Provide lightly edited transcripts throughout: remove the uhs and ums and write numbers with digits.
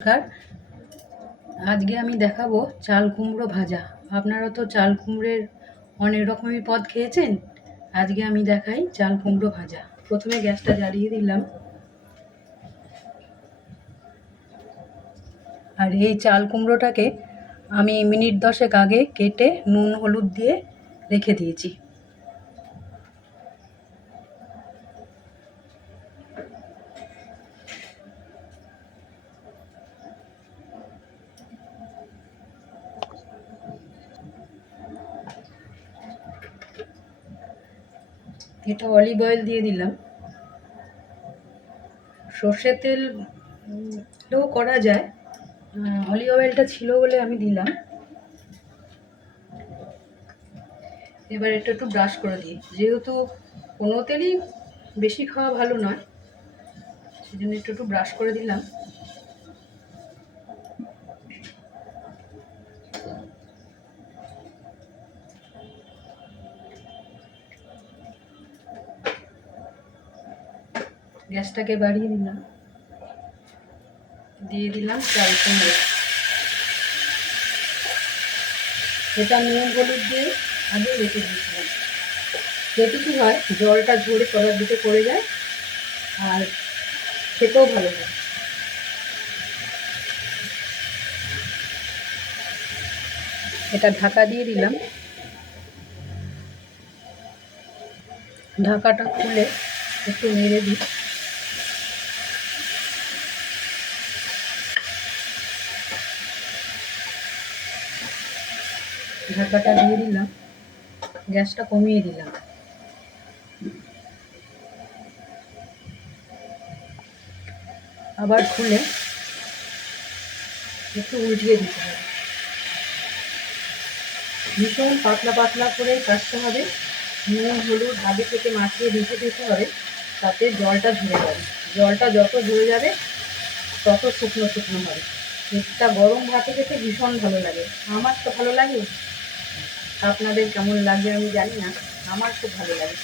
নমস্কার। আজকে আমি দেখাবো চাল কুমড়ো ভাজা। আপনারা তো চাল কুমড়োর অনেক রকমের পদ খেয়েছেন। আজকে আমি দেখাই চাল কুমড়ো ভাজা। প্রথমে গ্যাসটা জ্বালিয়ে দিলাম। আর এই চাল কুমড়োটাকে আমি মিনিট 10 আগে কেটে নুন হলুদ দিয়ে রেখে দিয়েছি। এটা অলিভ অয়েল দিয়ে দিলাম। সর্ষের তেল দিয়েও করা যায়, অলিভ অয়েলটা ছিল বলে আমি দিলাম। এবার একটু একটু ব্রাশ করে দিই, যেহেতু কোনো তেলই বেশি খাওয়া ভালো নয়, সেজন্য একটু একটু ব্রাশ করে দিলাম। গ্যাসটাকে বাড়িয়ে দিলাম, দিয়ে দিলাম চাল কুমড়ো। এটা নুন হলুদ দিয়ে আগে রেখে দিয়েছিলাম। এতে কি হয়, জলটা ঝরে তলার দিকে পড়ে যায় আর খেতেও ভালো হয়। এটা ঢাকা দিয়ে দিলাম। ঢাকাটা খুলে একটু নেড়ে দিই। ঢাকাটা দিয়ে দিলাম, গ্যাসটা কমিয়ে দিলাম। আবার খুলে একটু উল্টিয়ে দিতে হবে। ভীষণ পাতলা পাতলা করে কাটতে হবে। নুন হলুদ আগে থেকে মাখিয়ে রেখে দিতে হবে, তাতে জলটা ঝরে যাবে। জলটা যত ঝরে যাবে তত শুকনো শুকনো হবে। এটা গরম ভাতে খেতে ভীষণ ভালো লাগে। আমার তো ভালো লাগে, আপনাদের কেমন লাগে আমি জানি না, আমার খুব ভালো লাগে।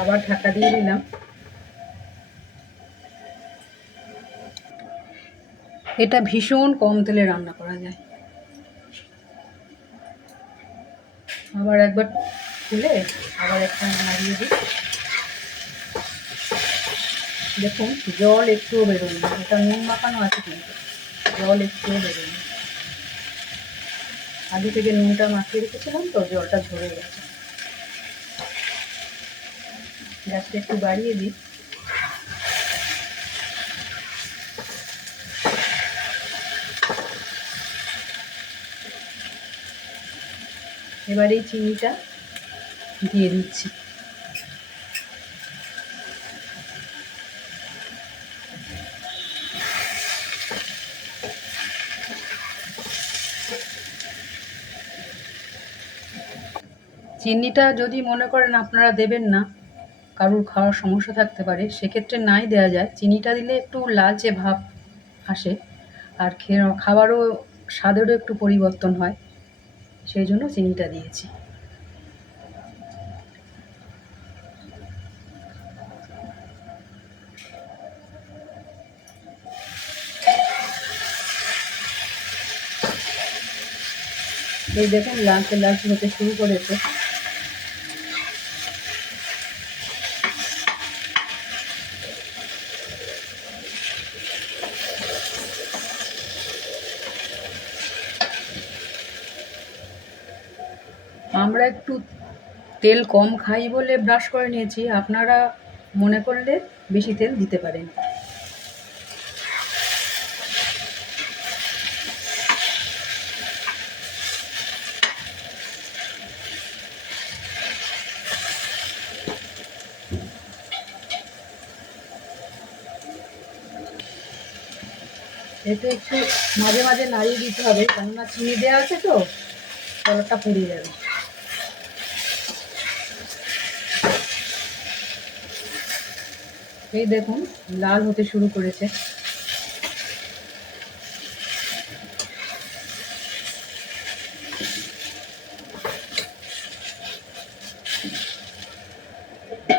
আবার ঢাকা দিয়ে দিলাম। এটা ভীষণ কম তেলে রান্না করা যায়। আবার একবার খুলে আবার একটা নাড়িয়ে দিই। দেখুন জল একটুও বেরোয়নি, এটা নুন মাখানো আছে কিন্তু জল একটুও বেরোয়নি। আগে থেকে নুনটা মাখিয়ে রেখেছিলাম তো জলটা ঝরে গেছে। গ্যাসটা একটু বাড়িয়ে দিই। এবার এই চিনিটা দিয়ে দিচ্ছি। চিনিটা যদি মনে করেন আপনারা দেবেন না, কারুর খাওয়ার সমস্যা থাকতে পারে, সেক্ষেত্রে নাই দেওয়া যায়। চিনিটা দিলে একটু লালচে ভাব আসে আর খাবারও স্বাদেরও একটু পরিবর্তন হয়, সেই জন্য চিনিটা দিয়েছি। এই দেখুন লালচে লালচে হতে শুরু করেছে। আমরা একটু তেল কম খাই বলে ব্রাশ করে নিয়েছি, আপনারা মনে করলে বেশি তেল দিতে পারেন। এতে একটু মাঝে মাঝে নাড়িয়ে দিতে হবে, কেননা চিনি দেওয়া আছে তো তলাটা পুড়ে যাবে। এই দেখুন লাল হতে শুরু করেছে।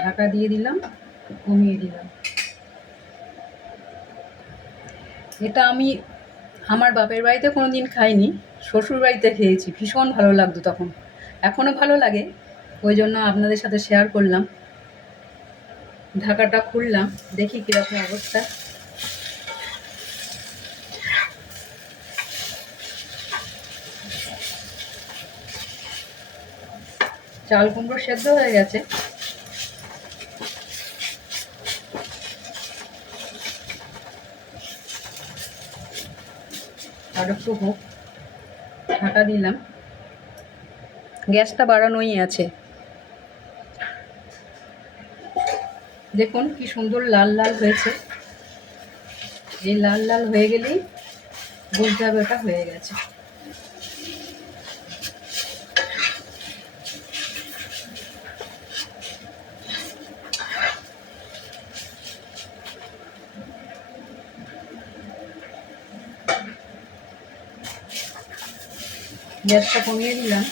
ঢাকা দিয়ে দিলাম, কমিয়ে দিলাম। এটা আমি আমার বাপের বাড়িতে কোনো দিন খাইনি, শ্বশুর বাড়িতে খেয়েছি, ভীষণ ভালো লাগতো তখন, এখনও ভালো লাগে, ওই জন্য আপনাদের সাথে শেয়ার করলাম। ঢাকাটা খুললাম, দেখি কীরকম অবস্থা। চাল কুমড়ো সেদ্ধ হয়ে গেছে। আর একটু হোক, ঢাকা দিলাম, গ্যাসটা বাড়ানোই আছে। দেখুন কি সুন্দর লাল লাল হয়েছে। এই লাল লাল হয়ে গেলেই বুঝতে হবে ওটা হয়ে গেছে। গ্যাসটা কমিয়ে দিলাম।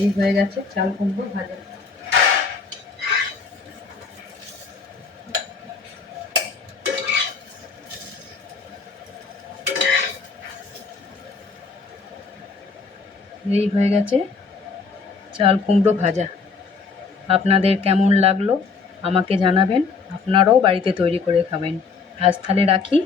এই হয়ে গেছে চাল কুমড়ো ভাজা। এই হয়ে গেছে চাল কুমড়ো ভাজা। আপনাদের কেমন লাগলো আমাকে জানাবেন, আপনারাও বাড়িতে তৈরি করে খাবেন। আজ তাহলে রাখি।